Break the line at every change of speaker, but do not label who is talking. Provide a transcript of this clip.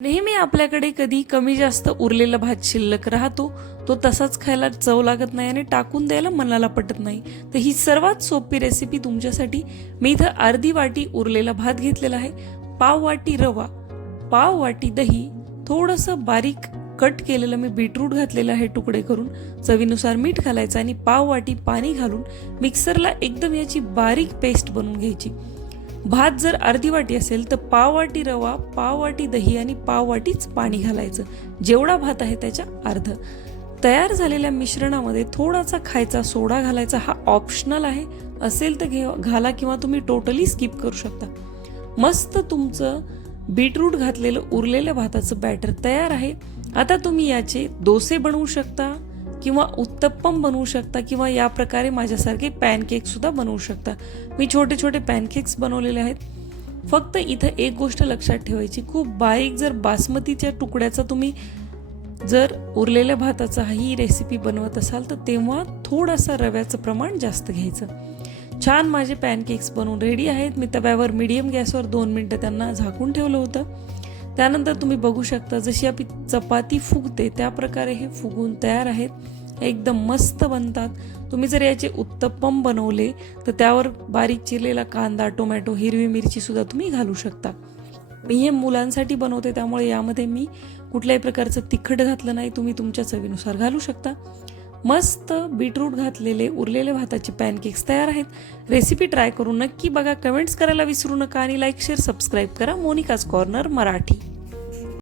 नेहमी आपल्याकडे कधी कमी जास्त उरलेला भात शिल्लक राहतो तो तसाच खायला चव लागत नाही आणि टाकून द्यायला मनाला पटत नाही. तर ही सर्वात सोपी रेसिपी तुमच्यासाठी मी इथं अर्धी वाटी उरलेला भात घेतलेला आहे. पाव वाटी रवा पाव वाटी दही थोडंसं बारीक कट केलेलं मी बीटरूट घातलेलं आहे तुकडे करून. चवीनुसार मीठ घालायचं आणि पाव वाटी पाणी घालून मिक्सरला एकदम याची बारीक पेस्ट बनवून घ्यायची. भात जर अर्धी वाटी असेल तर पाव वाटी रवा पाव वाटी दही आणि पाव वाटीच पाणी घालायचं. जेवढा भात आहे त्याच्या अर्ध. तयार झालेल्या मिश्रणामध्ये थोडासा खायचा सोडा घालायचा हा ऑप्शनल आहे. असेल तर घे घाला किंवा तुम्ही टोटली स्किप करू शकता. मस्त तुमचं बीटरूट घातलेलं उरलेल्या भाताचं बॅटर तयार आहे. आता तुम्ही याचे डोसे बनवू शकता. किंवा उत्तप्पम बनवू शकता किंवा या प्रकारे माझ्यासारखे पॅनकेकसुद्धा बनवू शकता. मी छोटे छोटे पॅनकेक्स बनवलेले आहेत. फक्त इथं एक गोष्ट लक्षात ठेवायची खूप बारीक जर बासमतीच्या तुकड्याचा तुम्ही जर उरलेल्या भाताचा ही रेसिपी बनवत असाल तर तेव्हा थोडासा रव्याचं प्रमाण जास्त घ्यायचं. छान माझे पॅनकेक्स बनवून रेडी आहेत. मी तव्यावर मीडियम गॅसवर दोन मिनटं त्यांना झाकून ठेवलं होतं. त्यानंतर तुम्ही बघू शकता जशी आपली चपाती फुगते त्या प्रकारे हे फुगून तयार आहेत. एकदम मस्त बनतात. तुम्ही जर याचे उत्तप्पम बनवले तर त्यावर बारीक चिरलेला कांदा टोमॅटो हिरवी मिरचीसुद्धा तुम्ही घालू शकता. मी हे मुलांसाठी बनवते त्यामुळे यामध्ये मी कुठल्याही प्रकारचं तिखट घातलं नाही तुम्ही तुमच्या चवीनुसार घालू शकता. मस्त बीटरूट घातलेले उरलेले भाताचे पॅनकेक्स तयार आहेत. रेसिपी ट्राय करून नक्की बघा. कमेंट्स करायला विसरू नका आणि लाईक शेअर सबस्क्राईब करा. Monika's corner Marathi.